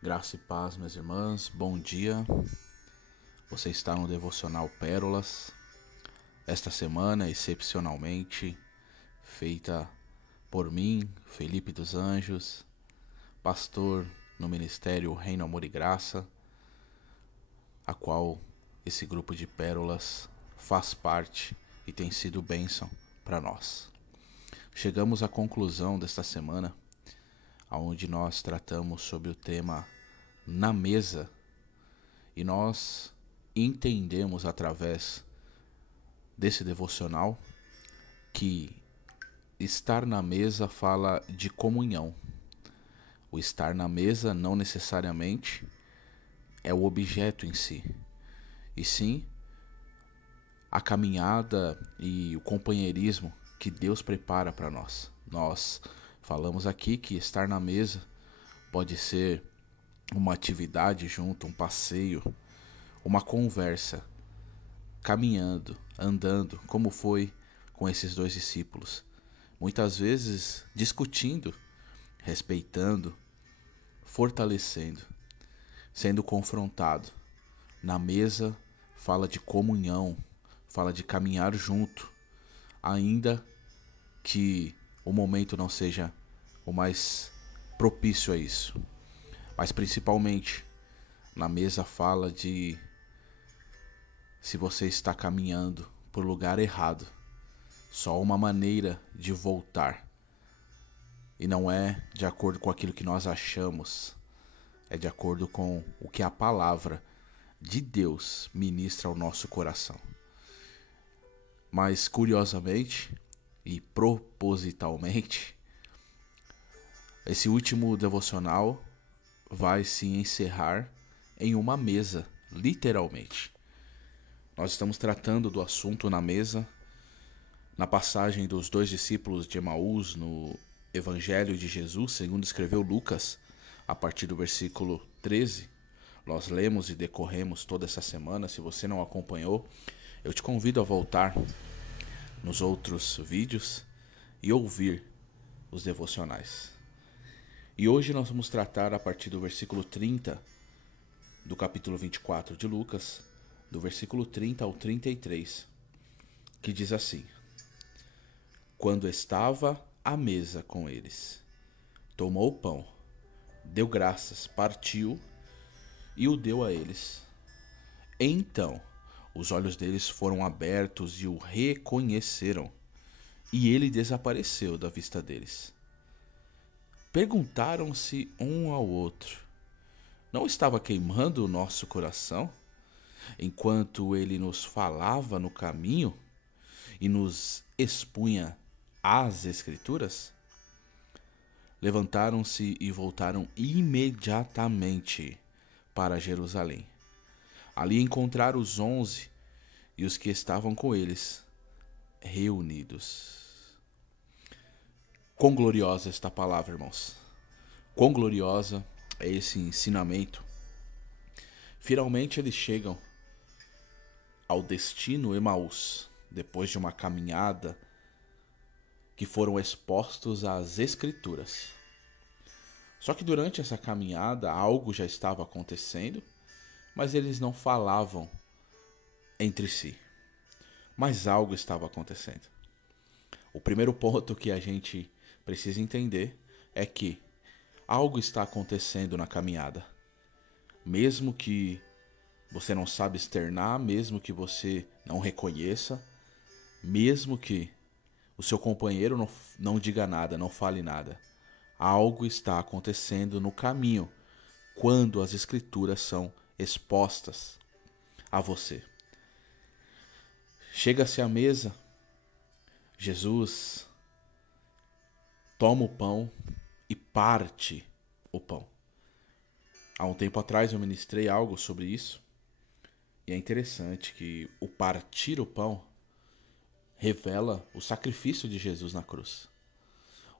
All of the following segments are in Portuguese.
Graça e paz, minhas irmãs, bom dia. Você está no Devocional Pérolas. Esta semana, excepcionalmente, feita por mim, Felipe dos Anjos, pastor no Ministério Reino, Amor e Graça, a qual esse grupo de pérolas faz parte e tem sido bênção para nós. Chegamos à conclusão desta semana, onde nós tratamos sobre o tema Na Mesa, e nós entendemos através desse devocional que estar na mesa fala de comunhão. O estar na mesa não necessariamente é o objeto em si, e sim a caminhada e o companheirismo que Deus prepara para nós. Nós falamos aqui que estar na mesa pode ser uma atividade junto, um passeio, uma conversa, caminhando, andando, como foi com esses dois discípulos. Muitas vezes discutindo, respeitando, fortalecendo, sendo confrontado. Na mesa fala de comunhão, fala de caminhar junto, ainda que o momento não seja o mais propício a isso. Mas principalmente, na mesa fala de se você está caminhando por lugar errado, só uma maneira de voltar. E não é de acordo com aquilo que nós achamos, é de acordo com o que a palavra de Deus ministra ao nosso coração. Mas curiosamente e propositalmente, esse último devocional vai se encerrar em uma mesa, literalmente. Nós estamos tratando do assunto na mesa, na passagem dos dois discípulos de Emaús, no Evangelho de Jesus, segundo escreveu Lucas, a partir do versículo 13. Nós lemos e decorremos toda essa semana. Se você não acompanhou, eu te convido a voltar nos outros vídeos e ouvir os devocionais. E hoje nós vamos tratar a partir do versículo 30 do capítulo 24 de Lucas, do versículo 30 ao 33, que diz assim: Quando estava à mesa com eles, tomou o pão, deu graças, partiu e o deu a eles. Então os olhos deles foram abertos e o reconheceram, e ele desapareceu da vista deles. Perguntaram-se um ao outro: Não estava queimando o nosso coração enquanto ele nos falava no caminho e nos expunha as Escrituras? Levantaram-se e voltaram imediatamente para Jerusalém. Ali encontraram os 11 e os que estavam com eles reunidos. Quão gloriosa esta palavra, irmãos! Quão gloriosa é esse ensinamento! Finalmente eles chegam ao destino Emaús, depois de uma caminhada que foram expostos às Escrituras. Só que durante essa caminhada algo já estava acontecendo, mas eles não falavam entre si. Mas algo estava acontecendo. O primeiro ponto que a gente precisa entender é que algo está acontecendo na caminhada. Mesmo que você não saiba externar, mesmo que você não reconheça, mesmo que o seu companheiro não diga nada, não fale nada, algo está acontecendo no caminho quando as Escrituras são expostas a você. Chega-se à mesa, Jesus toma o pão e parte o pão. Há um tempo atrás eu ministrei algo sobre isso, e é interessante que o partir o pão revela o sacrifício de Jesus na cruz.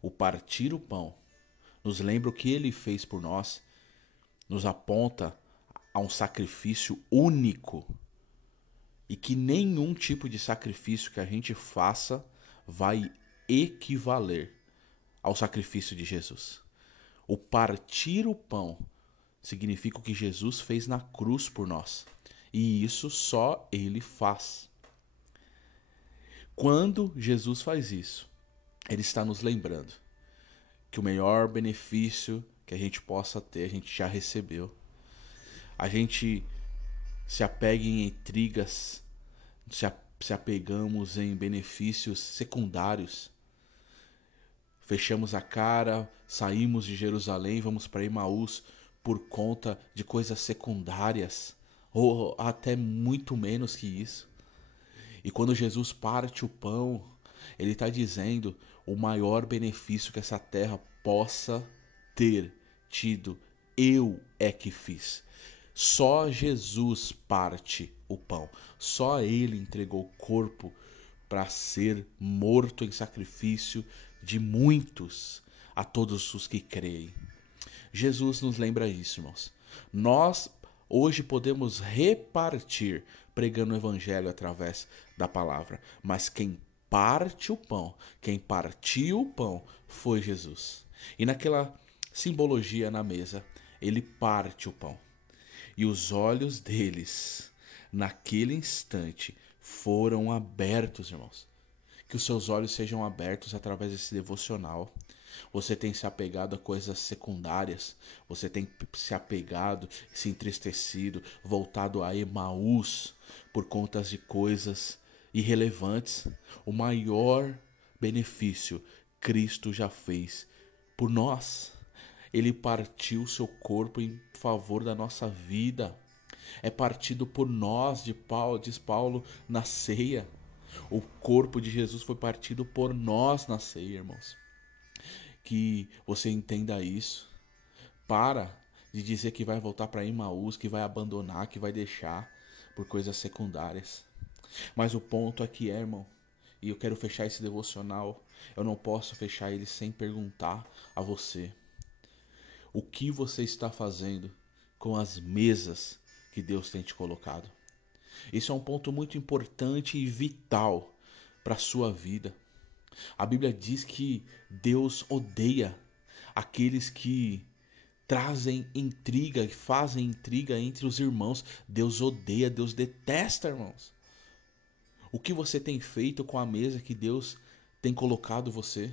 O partir o pão nos lembra o que ele fez por nós, nos aponta a um sacrifício único e que nenhum tipo de sacrifício que a gente faça vai equivaler ao sacrifício de Jesus. O partir o pão significa o que Jesus fez na cruz por nós. E isso só Ele faz. Quando Jesus faz isso, Ele está nos lembrando que o melhor benefício que a gente possa ter, a gente já recebeu. A gente se apega em intrigas, se apegamos em benefícios secundários. Fechamos a cara, saímos de Jerusalém, vamos para Emaús por conta de coisas secundárias, ou até muito menos que isso. E quando Jesus parte o pão, ele está dizendo o maior benefício que essa terra possa ter tido, eu é que fiz. Só Jesus parte o pão, só ele entregou o corpo para ser morto em sacrifício de muitos, a todos os que creem. Jesus nos lembra isso, irmãos. Nós hoje podemos repartir pregando o evangelho através da palavra, mas quem parte o pão, quem partiu o pão foi Jesus. E naquela simbologia na mesa, ele parte o pão. E os olhos deles, naquele instante, foram abertos, irmãos. Que os seus olhos sejam abertos através desse devocional. Você tem se apegado a coisas secundárias, você tem se apegado, se entristecido, voltado a Emaús por conta de coisas irrelevantes. O maior benefício Cristo já fez por nós. Ele partiu seu corpo em favor da nossa vida. É partido por nós, diz Paulo na ceia. O corpo de Jesus foi partido por nós na ceia, irmãos. Que você entenda isso. Para de dizer que vai voltar para Emaús, que vai abandonar, que vai deixar por coisas secundárias. Mas o ponto aqui é, irmão, e eu quero fechar esse devocional, eu não posso fechar ele sem perguntar a você: o que você está fazendo com as mesas que Deus tem te colocado? Isso é um ponto muito importante e vital para a sua vida. A Bíblia diz que Deus odeia aqueles que trazem intriga e fazem intriga entre os irmãos. Deus odeia, Deus detesta, irmãos. O que você tem feito com a mesa que Deus tem colocado você?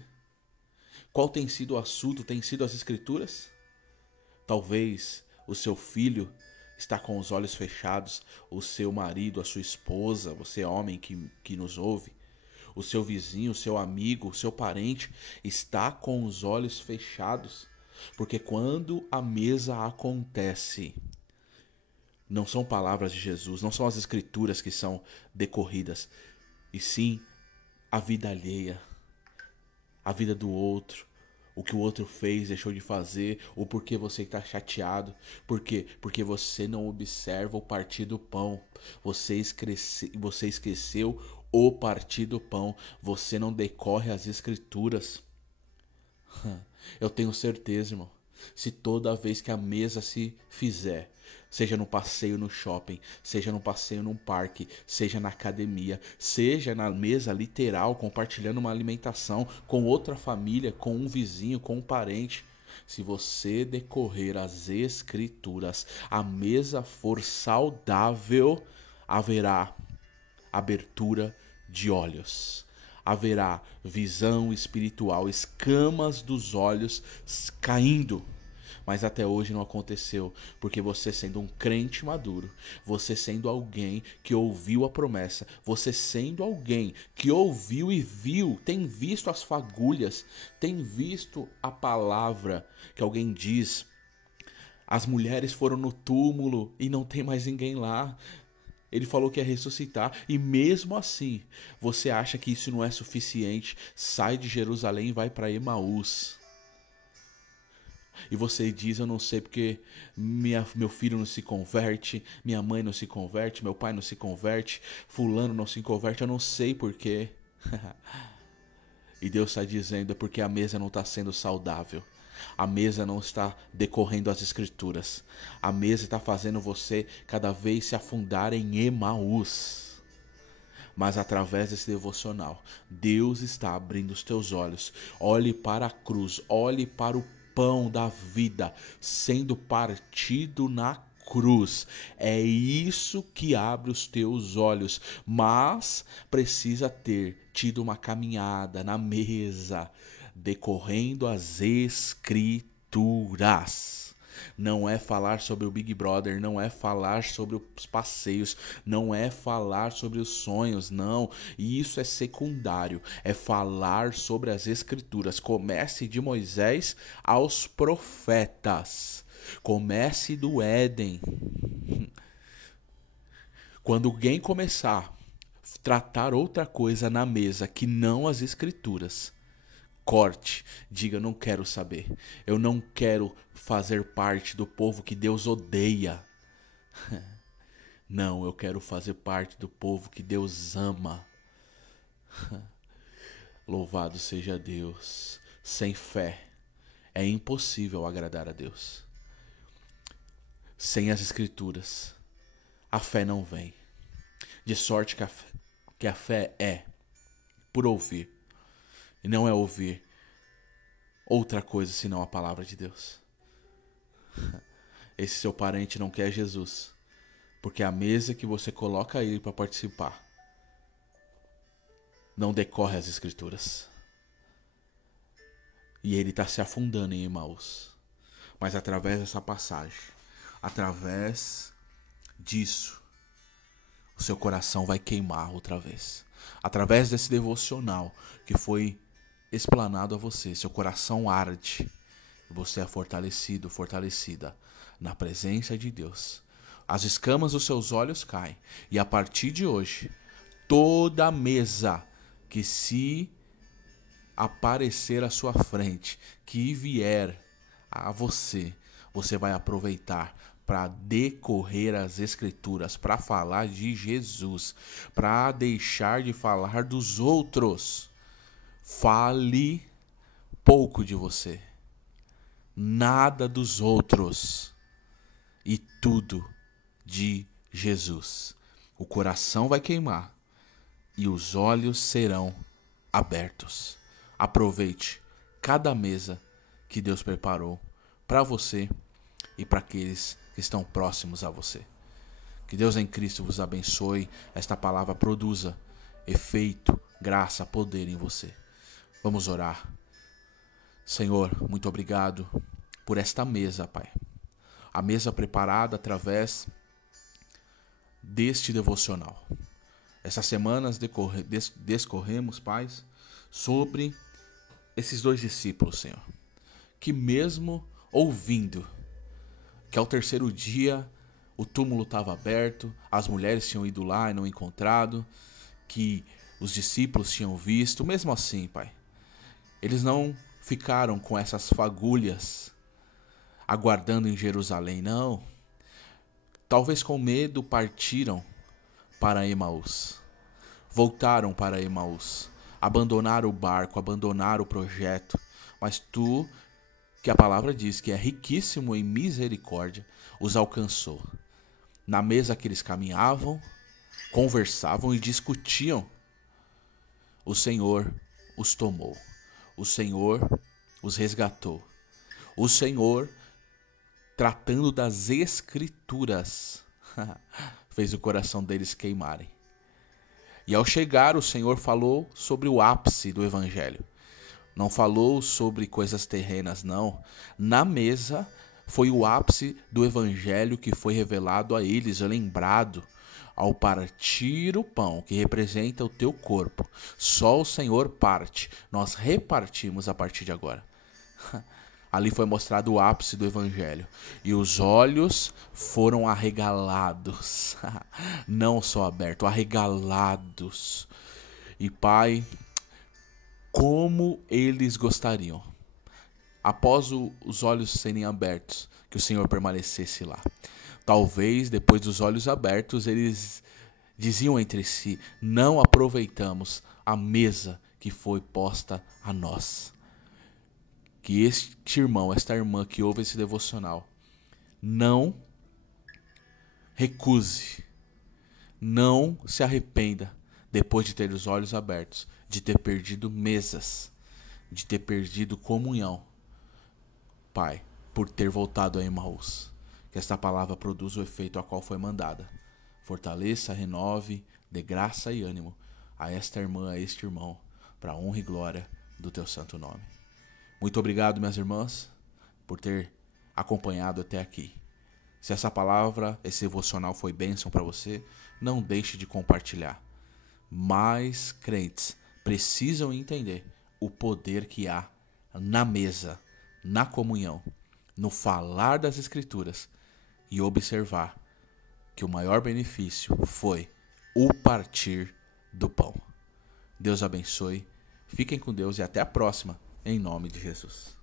Qual tem sido o assunto? Tem sido as Escrituras? Talvez o seu filho está com os olhos fechados, o seu marido, a sua esposa, você homem que nos ouve, o seu vizinho, o seu amigo, o seu parente está com os olhos fechados, porque quando a mesa acontece, não são palavras de Jesus, não são as Escrituras que são decorridas, e sim a vida alheia, a vida do outro, o que o outro fez, deixou de fazer, ou porque você está chateado. Por quê? Porque você não observa o partir do pão. Você esqueceu o partir do pão. Você não decorre as Escrituras. Eu tenho certeza, irmão. Se toda vez que a mesa se fizer, seja no passeio no shopping, seja no passeio num parque, seja na academia, seja na mesa literal, compartilhando uma alimentação com outra família, com um vizinho, com um parente, se você decorrer as Escrituras, a mesa for saudável, haverá abertura de olhos. Haverá visão espiritual, escamas dos olhos caindo. Mas até hoje não aconteceu, porque você sendo um crente maduro, você sendo alguém que ouviu a promessa, você sendo alguém que ouviu e viu, tem visto as fagulhas, tem visto a palavra que alguém diz. As mulheres foram no túmulo e não tem mais ninguém lá. Ele falou que ia ressuscitar, e mesmo assim, você acha que isso não é suficiente, sai de Jerusalém e vai para Emaús. E você diz: eu não sei porque meu filho não se converte, minha mãe não se converte, meu pai não se converte, fulano não se converte, eu não sei porquê. E Deus está dizendo: é porque a mesa não está sendo saudável. A mesa não está decorrendo as Escrituras. A mesa está fazendo você cada vez se afundar em Emaús. Mas através desse devocional, Deus está abrindo os teus olhos. Olhe para a cruz, olhe para o pão da vida sendo partido na cruz. É isso que abre os teus olhos, mas precisa ter tido uma caminhada na mesa, decorrendo as escrituras. Não é falar sobre o Big Brother, não é falar sobre os passeios, não é falar sobre os sonhos, não. E isso é secundário, é falar sobre as escrituras. Comece de Moisés aos profetas. Comece do Éden. Quando alguém começar a tratar outra coisa na mesa que não as escrituras, corte, diga: não quero saber. Eu não quero fazer parte do povo que Deus odeia. Não, eu quero fazer parte do povo que Deus ama. Louvado seja Deus. Sem fé é impossível agradar a Deus. Sem as escrituras, a fé não vem. De sorte que a fé é por ouvir. E não é ouvir outra coisa senão a palavra de Deus. Esse seu parente não quer Jesus, porque a mesa que você coloca ele para participar não decorre as escrituras. E ele está se afundando em Emaús. Mas através dessa passagem, através disso, o seu coração vai queimar outra vez. Através desse devocional que foi explanado a você, seu coração arde. E você é fortalecido, fortalecida na presença de Deus. As escamas dos seus olhos caem. E a partir de hoje, toda mesa que se aparecer à sua frente, que vier a você, você vai aproveitar para decorrer as escrituras, para falar de Jesus, para deixar de falar dos outros. Fale pouco de você, nada dos outros e tudo de Jesus. O coração vai queimar e os olhos serão abertos. Aproveite cada mesa que Deus preparou para você e para aqueles que estão próximos a você. Que Deus em Cristo vos abençoe, esta palavra produza efeito, graça, poder em você. Vamos orar. Senhor, muito obrigado por esta mesa, Pai. A mesa preparada através deste devocional. Essas semanas discorremos, Pai, sobre esses dois discípulos, Senhor, que mesmo ouvindo que ao terceiro dia o túmulo estava aberto, as mulheres tinham ido lá e não encontrado, que os discípulos tinham visto, mesmo assim, Pai, eles não ficaram com essas fagulhas aguardando em Jerusalém, não. Talvez com medo partiram para Emaús. Voltaram para Emaús. Abandonaram o barco, abandonaram o projeto. Mas tu, que a palavra diz que é riquíssimo em misericórdia, os alcançou. Na mesa que eles caminhavam, conversavam e discutiam, o Senhor os tomou. O Senhor os resgatou. O Senhor, tratando das escrituras, fez o coração deles queimarem. E ao chegar, o Senhor falou sobre o ápice do evangelho. Não falou sobre coisas terrenas, não. Na mesa foi o ápice do evangelho que foi revelado a eles, lembrado ao partir o pão, que representa o teu corpo. Só o Senhor parte, nós repartimos a partir de agora. Ali foi mostrado o ápice do evangelho. E os olhos foram arregalados. Não só abertos, arregalados. E Pai, como eles gostariam, após os olhos serem abertos, que o Senhor permanecesse lá. Talvez depois dos olhos abertos eles diziam entre si: não aproveitamos a mesa que foi posta a nós. Que este irmão, esta irmã que ouve esse devocional, não recuse, não se arrependa, depois de ter os olhos abertos, de ter perdido mesas, de ter perdido comunhão Pai, por ter voltado a Emaús. Que esta palavra produza o efeito a qual foi mandada. Fortaleça, renove, dê graça e ânimo a esta irmã, a este irmão, para a honra e glória do teu santo nome. Muito obrigado, minhas irmãs, por ter acompanhado até aqui. Se essa palavra, esse devocional foi bênção para você, não deixe de compartilhar. Mais crentes precisam entender o poder que há na mesa, na comunhão, no falar das Escrituras e observar que o maior benefício foi o partir do pão. Deus abençoe, fiquem com Deus e até a próxima, em nome de Jesus.